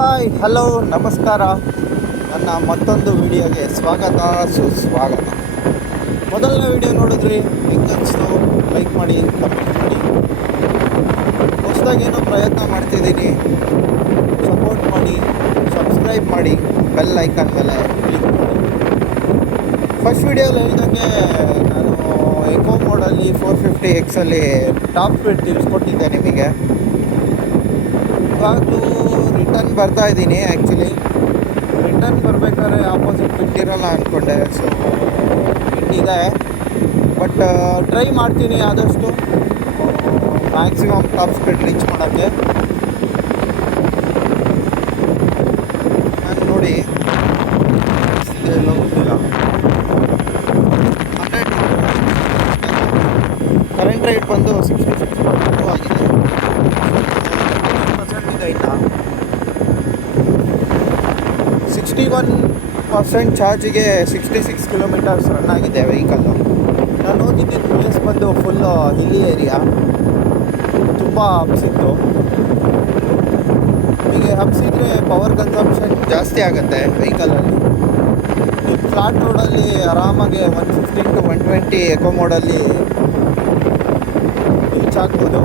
Hi hello ನಮಸ್ಕಾರ. ನನ್ನ ಮತ್ತೊಂದು ವಿಡಿಯೋಗೆ ಸ್ವಾಗತ ಸುಸ್ವಾಗತ. ಮೊದಲನೇ ವಿಡಿಯೋ ನೋಡಿದ್ರಿ, ಹೆಂಗನ್ನಿಸ್ತು? ಲೈಕ್ ಮಾಡಿ, ಕಮೆಂಟ್ ಮಾಡಿ. ಹೊಸದಾಗೇನೋ ಪ್ರಯತ್ನ ಮಾಡ್ತಿದ್ದೀನಿ, ಸಪೋರ್ಟ್ ಮಾಡಿ, ಸಬ್ಸ್ಕ್ರೈಬ್ ಮಾಡಿ, ಬೆಲ್ ಐಕಾನ್ ಮೇಲೆ ಕ್ಲಿಕ್ ಮಾಡಿ. ಫಸ್ಟ್ ವಿಡಿಯೋಲಿ ಹೇಳಿದಂಗೆ ನಾನು ಎಕೋ ಮೋಡಲ್ಲಿ 450Xಲ್ಲಿ ಟಾಪ್ ಸ್ಪೀಡ್ ತಿಳಿಸ್ಕೊಟ್ಟಿದ್ದೆ ನಿಮಗೆ. ಇವಾಗಲೂ ರಿಟರ್ನ್ ಬರ್ತಾ ಇದ್ದೀನಿ. ಆ್ಯಕ್ಚುಲಿ ರಿಟರ್ನ್ ಬರಬೇಕಾದ್ರೆ ಆಪೋಸಿಟ್ ಬಿಟ್ಟಿರಲ್ಲ ಅಂದ್ಕೊಂಡೆ, ಸೊ ಇದೆ. ಬಟ್ ಟ್ರೈ ಮಾಡ್ತೀನಿ ಆದಷ್ಟು ಮ್ಯಾಕ್ಸಿಮಮ್ ಟಾಪ್ ಸ್ಪೀಡ್ ರೀಚ್ ಮಾಡೋಕ್ಕೆ. ನಾನು ನೋಡಿ ಹೋಗ್ತಿಲ್ಲ, 100 ಕರೆಂಟ್ ರೇಟ್ ಬಂದು 66.2 ಆಗಿದೆ. ಇನ್ನು 61% ಚಾರ್ಜಿಗೆ 66 ಕಿಲೋಮೀಟರ್ಸ್ ರನ್ ಆಗಿದೆ ವೆಹಿಕಲ್ಲು. ನಾನು ಹೋಗಿದ್ದಿದ್ದ ಪ್ಲೇಸ್ ಬಂದು ಫುಲ್ ಹಿಲ್ಲಿ ಏರಿಯಾ, ತುಂಬ ಹಬ್ಸಿತ್ತು. ಹೀಗೆ ಹಬ್ಸಿದ್ರೆ ಪವರ್ ಕನ್ಸಂಪ್ಷನ್ ಜಾಸ್ತಿ ಆಗುತ್ತೆ ವೆಹಿಕಲಲ್ಲಿ. ಈ ಫ್ಲಾಟ್ ರೋಡಲ್ಲಿ ಆರಾಮಾಗಿ 115 to 120 ಎಕೋ ಮೋಡಲ್ಲಿ ರೀಚ್ ಆಗ್ಬೋದು.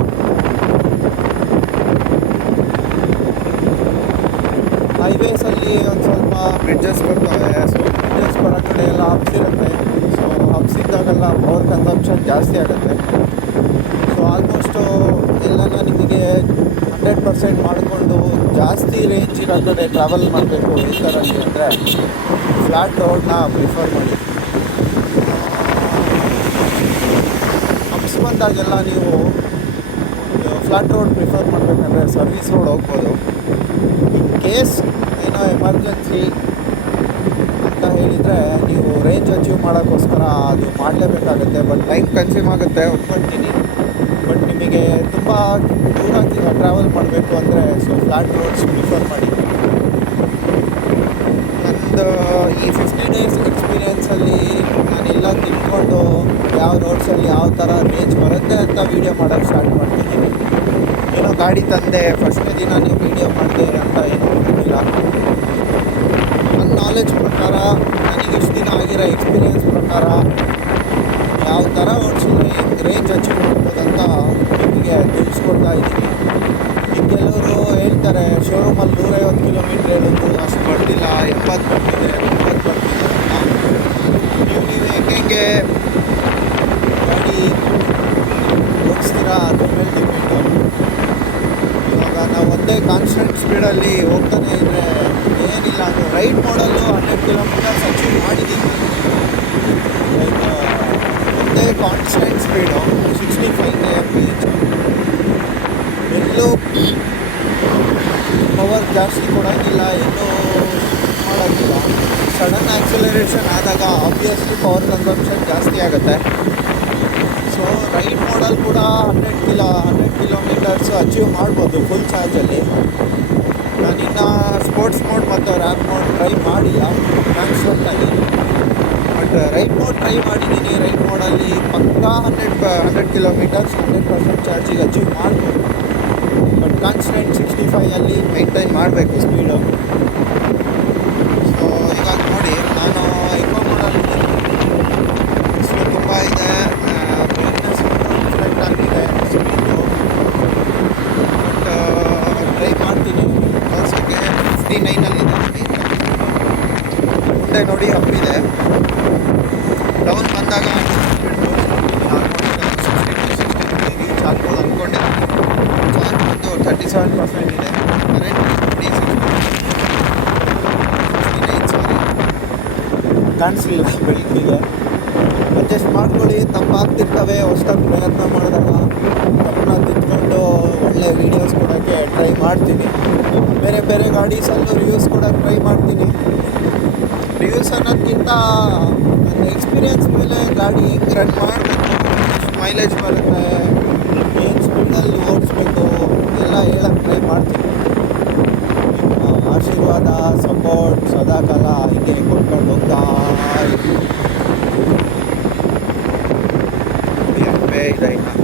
ಹೈವೇಸಲ್ಲಿ ಒಂದು ಸ್ವಲ್ಪ ಬ್ರಿಡ್ಜಸ್ ಬರ್ತವೆ, ಸೊ ಬ್ರಿಡ್ಜಸ್ ಬರೋ ಕಡೆ ಎಲ್ಲ ಹಬ್ಸಿರುತ್ತೆ. ಸೊ ಹಬ್ಸಿದ್ದಾಗೆಲ್ಲ ಪವರ್ ಕನ್ಸಂಪ್ಷನ್ ಜಾಸ್ತಿ ಆಗುತ್ತೆ. ಸೊ ಆಲ್ಮೋಸ್ಟು ಎಲ್ಲ ನಿಮಗೆ 100% ಮಾಡಿಕೊಂಡು ಜಾಸ್ತಿ ರೇಂಜ್ ಇರೋ ಕಡೆ ಟ್ರಾವೆಲ್ ಮಾಡಬೇಕು ವೆಹಿಕಲಲ್ಲಿ ಅಂದರೆ ಫ್ಲಾಟ್ ರೋಡ್ನ ಪ್ರಿಫರ್ ಮಾಡಿ. ಹಬ್ಸ್ ಬಂದಾಗೆಲ್ಲ ನೀವು ಫ್ಲಾಟ್ ರೋಡ್ ಪ್ರಿಫರ್ ಮಾಡಬೇಕಂದ್ರೆ ಸರ್ವಿಸ್ ರೋಡ್ ಹೋಗ್ಬೋದು. ಇನ್ ಕೇಸ್ ಏನೋ ಎಮರ್ಜೆನ್ಸಿ ಅಂತ ಹೇಳಿದರೆ ನೀವು ರೇಂಜ್ ಅಚೀವ್ ಮಾಡೋಕ್ಕೋಸ್ಕರ ಅದು ಮಾಡಲೇಬೇಕಾಗುತ್ತೆ. ಬಟ್ ಟೈಮ್ ಕನ್ಸ್ಯೂಮ್ ಆಗುತ್ತೆ, ಒಪ್ಕೊಳ್ತೀನಿ. ಬಟ್ ನಿಮಗೆ ತುಂಬ ದೂರ ಟ್ರಾವೆಲ್ ಮಾಡಬೇಕು ಅಂದರೆ ಸೊ ಫ್ಲಾಟ್ ರೋಡ್ಸ್ ಪ್ರಿಫರ್ ಮಾಡಿ. ನಂದು ಈ 50 ಡೇಸ್ ಎಕ್ಸ್ಪೀರಿಯೆನ್ಸಲ್ಲಿ ನಾನೆಲ್ಲ ತಿಳ್ಕೊಂಡು ಯಾವ ರೋಡ್ಸಲ್ಲಿ ಯಾವ ಥರ ರೇಂಜ್ ಬರುತ್ತೆ ಅಂತ ವೀಡಿಯೋ ಮಾಡೋಕ್ಕೆ ಸ್ಟಾರ್ಟ್ ಮಾಡ್ತಿದ್ದೀನಿ. ಏನೋ ಗಾಡಿ ತಂದೆ ಫಸ್ಟ್ನೇ ದಿನ ನೀವು ವೀಡಿಯೋ ಮಾಡಿದೆ ಅಂತ ಏನೂ ಗೊತ್ತಿಲ್ಲ. ನನ್ನ ನಾಲೆಜ್ ಪ್ರಕಾರ, ನನಗೆ ಇಷ್ಟು ದಿನ ಆಗಿರೋ ಎಕ್ಸ್ಪೀರಿಯೆನ್ಸ್ ಪ್ರಕಾರ ಯಾವ ಥರ ಓಡಿಸಿದ್ರೆ ಹಿಂಗೆ ರೇಂಜ್ ಅಚೀವ್ ಮಾಡ್ಬೋದಂತ ನಿಮಗೆ ತಿಳಿಸ್ಕೊಡ್ತಾ ಇದ್ದೀನಿ. ಈಗ ಕೆಲವರು ಹೇಳ್ತಾರೆ ಶೋರೂಮಲ್ಲಿ 150 ಕಿಲೋಮೀಟ್ರ್ ಹೇಳಿದ್ರು ಅಷ್ಟು ಬರ್ತಿಲ್ಲ, 80 ಬರ್ತಿದೆ, 90 ಬರ್ತಿದೆ ಅಂತ. ನೀವು ಹೆಂಗೆ ಗಾಡಿ ಓಡಿಸ್ತೀರಾ ಅದ್ರ ಮೇಲೆ ಡಿಪೆಂಡು. ಇವಾಗ ನಾವು ಒಂದೇ ಕಾನ್ಸ್ಟೆಂಟ್ ಸ್ಪೀಡಲ್ಲಿ ಹೋಗ್ತಾನೆ ಇದ್ದರೆ ಏನಿಲ್ಲ, ಅದು ರೈಡ್ ಮಾಡಲು 100 ಕಿಲೋಮೀಟರ್ಸ್ ಅಚೀವ್ ಮಾಡಿದ್ದೀನಿ. ಲೈಕ್ ಒಂದೇ ಕಾನ್ಸ್ಟೆಂಟ್ ಸ್ಪೀಡು 65 km/h. ಎಲ್ಲೂ ಪವರ್ ಜಾಸ್ತಿ ಕೊಡೋಂಗಿಲ್ಲ, ಎಲ್ಲೂ ಮಾಡೋಂಗಿಲ್ಲ. ಸಡನ್ ಆಕ್ಸಲರೇಷನ್ ಆದಾಗ ಆಬ್ವಿಯಸ್ಲಿ ಪವರ್ ಕನ್ಸಂಪ್ಷನ್ ಜಾಸ್ತಿ ಆಗುತ್ತೆ. ಸೊ ರೈಡ್ ಮಾಡಲ್ ಕೂಡ 100 ಕಿಲೋಮೀಟರ್ಸು ಅಚೀವ್ ಮಾಡ್ಬೋದು ಫುಲ್ ಚಾರ್ಜಲ್ಲಿ. ನಾನಿನ್ನು ಸ್ಪೋರ್ಟ್ಸ್ ಮೋಡ್ ಮತ್ತು ರ್ಯಾಪ್ ಮೋಡ್ ಟ್ರೈ ಮಾಡಿಲ್ಲ ಮ್ಯಾಕ್ಸ್ವರ್ತಾಗಿ. ಬಟ್ ರೈಡ್ ಮೋಡ್ ಟ್ರೈ ಮಾಡಿದ್ದೀನಿ. ರೈಡ್ ಮೋಡಲ್ಲಿ ಪಕ್ಕಾ 100 ಕಿಲೋಮೀಟರ್ಸ್ 100% ಚಾರ್ಜಿಗೆ ಅಚೀವ್ ಮಾಡ್ಬೋದು. ಬಟ್ ಕಾನ್ಸ್ಟೆಂಟ್ 65ಅಲ್ಲಿ ಮೈಂಟೈನ್ ಮಾಡಬೇಕು ಸ್ಪೀಡು. ಸೊ ಇವಾಗ ನೋಡಿ, ನಾನು ಎಕೋ ಮೋಡಲ್ಲಿ ಸೊ ತುಂಬ ಇದೆ, ಬ್ರೈಟ್ನೆಸ್ ಡಿಫ್ರೆಂಟ್ ಆಗಿದೆ ಸ್ಪೀಡು. ಬಟ್ ಟ್ರೈ ಮಾಡ್ತೀನಿ ತೋರ್ಸೋಕ್ಕೆ. 59ಅಲ್ಲಿದೆ ಮುಂದೆ ನೋಡಿ, ಹಬ್ಬಿದೆ. ಡೌನ್ ಬಂದಾಗ ರೀಚ್ ಆಗ್ಬೋದು ಅಂದ್ಕೊಂಡಿದ್ದೀನಿ. ಚಾರ್ಜ್ ಬಂದು 37% ಇದೆ. ಕರೆಂಟ್ 69 ಸಾರಿ ಕಾಣಿಸ್ಲಿಲ್ಲ ಬೆಳಕಿಗೆ. ಅಡ್ಜಸ್ಟ್ ಮಾಡ್ಕೊಳ್ಳಿ, ತಪ್ಪಾಗ್ತಿರ್ತವೆ. ಹೊಸ್ದಾಗಿ ಪ್ರಯತ್ನ ಮಾಡಿದಾಗ ತಪ್ಪನ್ನ ತಿದ್ಕೊಂಡು ಒಳ್ಳೆ ವೀಡಿಯೋಸ್ ಕೊಡೋಕ್ಕೆ ಟ್ರೈ ಮಾಡ್ತೀನಿ. ಬೇರೆ ಬೇರೆ ಗಾಡೀಸಲ್ಲೂ ರಿವ್ಯೂಸ್ ಕೊಡೋಕ್ಕೆ ಟ್ರೈ ಮಾಡ್ತೀನಿ. ರಿವ್ಯೂಸ್ ಅನ್ನೋದಕ್ಕಿಂತ ನನ್ನ ಎಕ್ಸ್ಪೀರಿಯೆನ್ಸ್ ಮೇಲೆ ಗಾಡಿ ಹಿಂಗೆ ರನ್ ಮಾಡಬೇಕು, ಎಷ್ಟು ಮೈಲೇಜ್ ಬರುತ್ತೆ, ಏನು ಸ್ಪೀಡಲ್ಲಿ ಓಡಿಸ್ಬೇಕು ಎಲ್ಲ ಹೇಳೋಕ್ಕೆ ಟ್ರೈ ಮಾಡ್ತೀನಿ. ನಿಮ್ಮ ಆಶೀರ್ವಾದ, ಸಪೋರ್ಟ್ ಸದಾಕಾಲ ಹೀಗೆ ಕೊಟ್ಕೊಂಡು ಹೋಗ್ತಾ ಇದೆ. ಇನ್ನು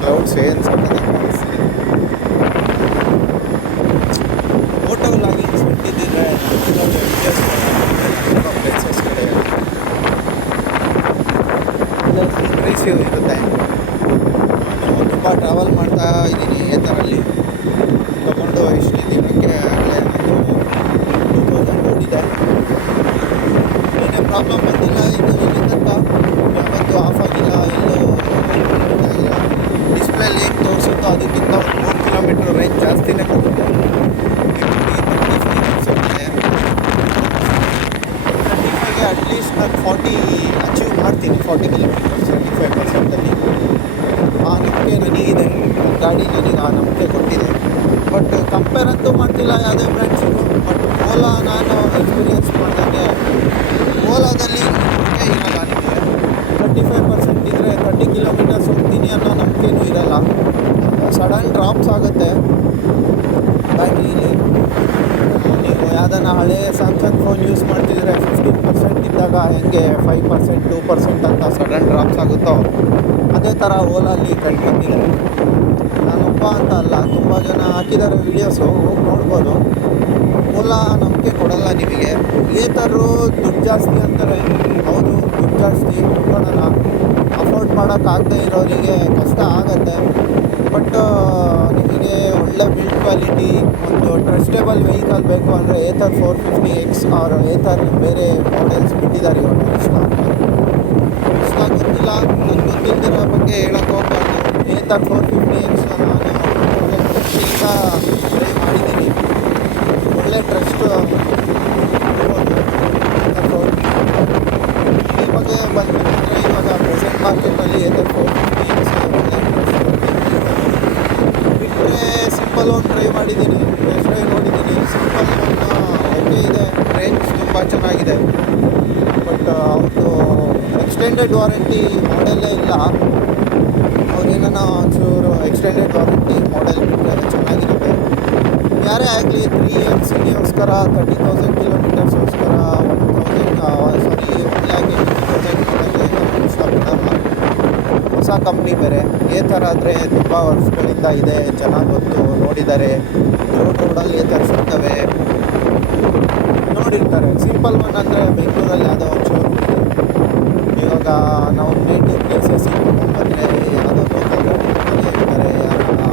ಕ್ಲೌಡ್ಸ್ ಏನು ಸಣ್ಣದಾಗಿ ಕಾಣಿಸ್ತಿದೆ. ಜಾಸ್ತಿನೇ ಬರುತ್ತೆ. 35ಗೆ ಅಟ್ಲೀಸ್ಟ್ ನಾನು 40 ಅಚೀವ್ ಮಾಡ್ತೀನಿ. 40 ಕಿಲೋಮೀಟರ್ಸ್ 35%. ಆ ನಂಬಿಕೆ ನನಗಿದೆ, ಗಾಡಿ ನನಗೆ ಆ ನಂಬಿಕೆ ಕೊಟ್ಟಿದೆ. ಬಟ್ ಕಂಪೇರ್ ಅಂತೂ ಮಾಡ್ತಿಲ್ಲ ಯಾವುದೇ ಬ್ರ್ಯಾಂಡ್ಸಿಗೂ. ಬಟ್ ಓಲಾ ನಾನು ಎಕ್ಸ್ಪೀರಿಯನ್ಸ್ ಮಾಡಿದಂಗೆ ಓಲಾದಲ್ಲಿ ಇರಲ್ಲ ನಿಮಗೆ. 35% ಇದ್ದರೆ 30 ಕಿಲೋಮೀಟರ್ಸ್ ಹೋಗ್ತೀನಿ ಅನ್ನೋ ನಂಬಿಕೆನೂ ಇರಲ್ಲ. ಸಡನ್ ಡ್ರಾಪ್ಸ್ ಆಗುತ್ತೆ ಬ್ಯಾಟ್ರೀಲಿ. ನೀವು ಯಾವುದನ್ನ ಹಳೆ ಸ್ಯಾಮ್ಸಂಗ್ ಫೋನ್ ಯೂಸ್ ಮಾಡ್ತಿದ್ರೆ 15% ಇದ್ದಾಗ ಹೆಂಗೆ 5%, 2% ಅಂತ ಸಡನ್ ಡ್ರಾಪ್ಸ್ ಆಗುತ್ತೋ, ಅದೇ ಥರ ಓಲಾಲ್ಲಿ ಟ್ರೆಂಡ್ ಬಂದಿದೆ. ನಾನೊಬ್ಬ ಅಂತ ಅಲ್ಲ, ತುಂಬ ಜನ ಹಾಕಿದ್ದಾರೆ ವೀಡಿಯೋಸು, ಹೋಗಿ ನೋಡ್ಬೋದು. ಓಲಾ ನಂಬಿಕೆ ಕೊಡಲ್ಲ ನಿಮಗೆ. ಏತರು ದುಡ್ಡು ಜಾಸ್ತಿ ಅಂತಾರೆ. ಹೌದು, ದುಡ್ಡು ಜಾಸ್ತಿ ನೋಡೋಣ. ಅಫೋರ್ಡ್ ಮಾಡೋಕ್ಕಾಗದೇ ಇರೋರಿಗೆ ಕಷ್ಟ ಆಗತ್ತೆ. ಬಟ್ ನಿಮಗೆ ಒಳ್ಳೆ ಬಿಲ್ಡ್ ಕ್ವಾಲಿಟಿ, ಒಂದು ಟ್ರಸ್ಟೇಬಲ್ ವೆಹಿಕಲ್ ಬೇಕು ಅಂದರೆ ಏತರ್ 450X ಆರ್ ಏತರ್ ಬೇರೆ ಮಾಡೆಲ್ಸ್ ಬಿಟ್ಟಿದ್ದಾರೆ ಇವಾಗ. ಇಷ್ಟ ಗೊತ್ತಿಲ್ಲ, ನನಗೆ ಗೊತ್ತಿಲ್ಲದಿರೋ ಬಗ್ಗೆ ಹೇಳೋಕ್ಕೆ ಹೋಗ್ಬಾರ್ದು. ಏತರ್ 450X ನಾನು 2015 ಟ್ರೈ ಮಾಡಿದ್ದೀನಿ. ಒಳ್ಳೆ ಟ್ರಸ್ಟ್ ಇವಾಗ ಬಂದರೆ ಇವಾಗ ಪ್ರೆಸೆಂಟ್ ಮಾರ್ಕೆಟಲ್ಲಿ ಏತರ್ 450X ಒಳ್ಳೆ ಟ್ರಸ್ಟ್ ಬಿಟ್ಟರೆ ಸಿಂಪಲ್ ಒಂದು ಟ್ರೈ ಮಾಡಿದ್ದೀನಿ, ಟೆಸ್ಟ್ ಡ್ರೈವ್ ನೋಡಿದ್ದೀನಿ. ಸಿಂಪಲ್ ಒಂದು ಓಕೆ ಇದೆ, ರೇಂಜ್ ತುಂಬ ಚೆನ್ನಾಗಿದೆ. ಬಟ್ ಅವ್ರದ್ದು ಎಕ್ಸ್ಟೆಂಡೆಡ್ ವಾರಂಟಿ ಮಾಡೆಲ್ಲೇ ಇಲ್ಲ. ಅವ್ರೇನ ಒಂಚೂರು ಎಕ್ಸ್ಟೆಂಡೆಡ್ ವಾರಂಟಿ ಮಾಡೆಲ್ ಬಿಟ್ಟರೆ ಚೆನ್ನಾಗಿರುತ್ತೆ. ಯಾರೇ ಆಗಲಿ 3 ಇಯರ್ಸ್ಗೋಸ್ಕರ 30,000 ಕಿಲೋಮೀಟರ್ಸ್ಗೋಸ್ಕರ 1,50,000 ಇಷ್ಟಪಡಲ್ಲ. ಹೊಸ ಕಂಪ್ನಿ ಬೇರೆ, ಏ ಥರ ಆದರೆ ತುಂಬ ವರ್ಷಗಳಿಂದ ಇದೆ, ಚೆನ್ನಾಗಿ ಗೊತ್ತು, ನೋಡಿದ್ದಾರೆ. ರೋಡಲ್ಲಿ ಏ ಥರ ಸಿಗ್ತವೆ ನೋಡಿರ್ತಾರೆ. ಸಿಂಪಲ್ ಒನ್ ಅಂದರೆ ಬೆಂಗಳೂರಲ್ಲಿ ಯಾವುದೋ ಒಂದು ಶೋರೂಮ್ ಇದೆ. ಇವಾಗ ನಾವು ನೇಟಿವ್ ಪ್ಲೇಸಸ್ಸಿಗೆ ಬಂದರೆ ಯಾವುದೋ ಲೋಕಲ್ ಗಾಡಿ ಇರ್ತಾರೆ.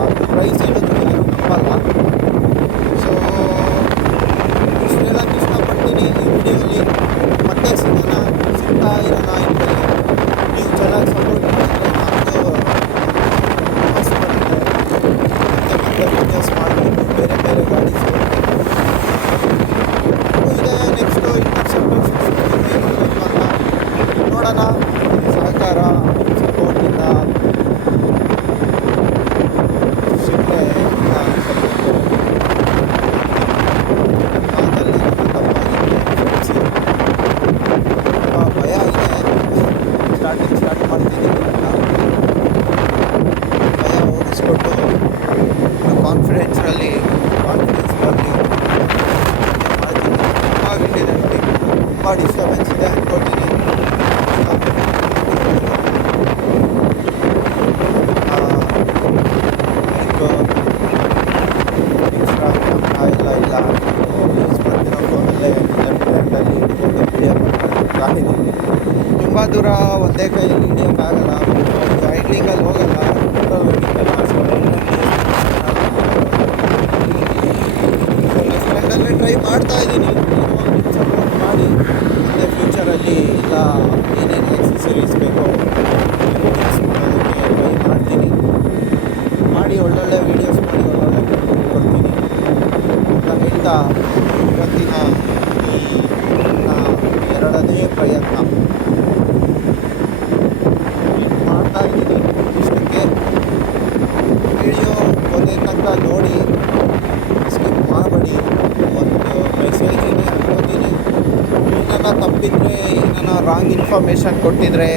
ಅದು ಪ್ರೈಸ್ ಹೇಳಿದ್ರು ಯಾರು ನಂಬಲ್ಲ. ಸೊ ಇಷ್ಟು ಹೇಳೋಕ್ಕೆ ಇಷ್ಟಪಡ್ತೀನಿ ಈ ವಿಡಿಯೋಲಿ. ಮತ್ತೆ ಸಿಗ್ತಾ ಇರೋಣ ಇದ್ದರೆ ನೀವು ಚೆನ್ನಾಗಿ ಸಪೋರ್ಟ್ ಮಾಡಿದ್ರೆ ನಮ್ಮದು ಮಸ್ತ್ ಬರುತ್ತೆ. ಮತ್ತೆ ವೀಡಿಯೋಸ್ ಮಾಡಬೇಕು, ಬೇರೆ ಬೇರೆ ಗಾಡಿ ಇದೆ. ನೆಕ್ಸ್ಟು ನೋಡೋಣ. ಸಹಕಾರ ಸಪೋರ್ಟಿಂದ ಸಿಕ್ಕರೆ ಮಾತಲ್ಲಿ ತಪ್ಪಾಗಿದೆ. ಭಯ ಇದೆ. ಸ್ಟಾರ್ಟ್ ಮಾಡ್ತಿದ್ದೀನಿ. ಭಯ ಓಡಿಸ್ಕೊಟ್ಟು ಕಾನ್ಫಿಡೆನ್ಸ್ ಬರಲಿ ಮಾಡ್ತೀನಿ. ತುಂಬ ವಿಂಡಿದೆ ನೋಡಿ, ತುಂಬ ಡಿಸ್ಟರ್ಬೆನ್ಸ್ ಇದೆ ಅಂದ್ಕೊಳ್ತೀನಿ. ಇಲ್ಲ ಯೂಸ್ ಮಾಡ್ತಿರೋ ಫೋನಲ್ಲೇ ಲೆಫ್ಟ್ ಹ್ಯಾಂಡಲ್ಲಿ ಹಿಡ್ಕೊಂಡು ವಿಡಿಯೋ ಮಾಡ್ತಿದ್ದೀನಿ. ತುಂಬ ದೂರ ಒಂದೇ ಕೈಯಲ್ಲಿ ಹಿಡಿಯೋಕ್ಕಾಗಲ್ಲ. ರೈಡ್ಲಿಂಗಲ್ಲಿ ಹೋಗಲ್ಲ. ಲೆಫ್ಟ್ ಹ್ಯಾಂಡಲ್ಲೇ ಟ್ರೈ ಮಾಡ್ತಾ ಇದ್ದೀನಿ. ಸಪೋರ್ಟ್ ಮಾಡಿ. ಮತ್ತು ಫ್ಯೂಚರಲ್ಲಿ ಇಲ್ಲ ಏನೇನು ಆಕ್ಸೆಸರೀಸ್ ಬೇಕೋ ಟ್ರೈ ಮಾಡ್ತೀನಿ. ಮಾಡಿ ಒಳ್ಳೊಳ್ಳೆ ವೀಡಿಯೋಸ್ ಮಾಡಿ ಒಳ್ಳೊಳ್ಳೆ ಕೊಡ್ತೀನಿ ಅಂತ ಹೇಳ್ತಾ ಇವತ್ತಿನ ಈ ನನ್ನ 2ನೇ ಪ್ರಯತ್ನ ಮಾಡ್ತಾ ಇದ್ದೀನಿ. ಇಷ್ಟಕ್ಕೆ ವಿಡಿಯೋ ಕೊನೆ ತನಕ ನೋಡಿ, ಸ್ಕಿಪ್ ಮಾಡಬೇಡಿ. ಒಂದು ಮೆಸೇಜ್ ಏನೇ ಅನ್ಕೋತೀನಿ. ಏನಾರ ತಪ್ಪಿದರೆ, ಏನಾರ ರಾಂಗ್ ಇನ್ಫಾರ್ಮೇಷನ್ ಕೊಟ್ಟಿದ್ರೆ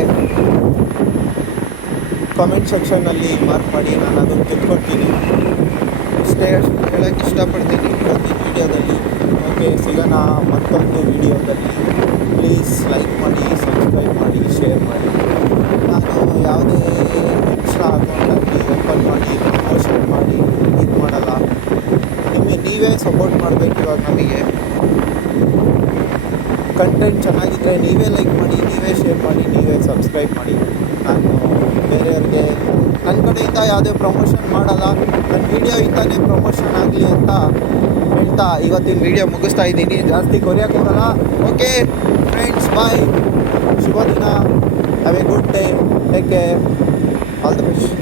ಕಾಮೆಂಟ್ ಸೆಕ್ಷನ್ನಲ್ಲಿ ಮಾರ್ಕ್ ಮಾಡಿ, ನಾನು ಅದನ್ನು ತಿಳ್ಕೊಳ್ತೀನಿ. ಇಷ್ಟೇ ಹೇಳೋಕ್ಕೆ ಇಷ್ಟಪಡ್ತೀನಿ ಇವತ್ತಿನ ವೀಡಿಯೋದಲ್ಲಿ. ಓಕೆ, ಸಿಗೋಣ ಮತ್ತೊಂದು ವೀಡಿಯೋದಲ್ಲಿ. ಪ್ಲೀಸ್ ಲೈಕ್ ಮಾಡಿ, ಸಬ್ಸ್ಕ್ರೈಬ್ ಮಾಡಿ, ಶೇರ್ ಮಾಡಿ. ನಾನು ಯಾವುದೇ ಇನ್ಸ್ಟಾ ಅಕೌಂಟಲ್ಲಿ ಓಪನ್ ಮಾಡಿ ಪ್ರಮೋಷನ್ ಮಾಡಿ ಇದು ಮಾಡಲ್ಲ. ನೀವೇ ಸಪೋರ್ಟ್ ಮಾಡಬೇಕು. ಇವಾಗ ನಮಗೆ ಕಂಟೆಂಟ್ ಚೆನ್ನಾಗಿದ್ದರೆ ನೀವೇ ಲೈಕ್ ಮಾಡಿ, ನೀವೇ ಶೇರ್ ಮಾಡಿ, ನೀವೇ ಸಬ್ಸ್ಕ್ರೈಬ್ ಮಾಡಿ. ನಾನು ಬೇರೆಯವ್ರಿಗೆ ನನ್ನ ಕಡೆಯಿಂದ ಯಾವುದೇ ಪ್ರಮೋಷನ್ ಮಾಡಲ್ಲ. ನನ್ನ ವೀಡಿಯೋ ಇಂದಾನೇ ಪ್ರಮೋಷನ್ ಆಗಲಿ ಅಂತ ಹೇಳ್ತಾ ಇವತ್ತಿನ ವೀಡಿಯೋ ಮುಗಿಸ್ತಾ ಇದ್ದೀನಿ. ಜಾಸ್ತಿ ಕೊರಿಯೋಕ್ಕೆ ಹೋಗಲ್ಲ. ಓಕೆ ಫ್ರೆಂಡ್ಸ್, ಬಾಯ್. ಶುಭ ದಿನ. Have A good day. Take care. All the best.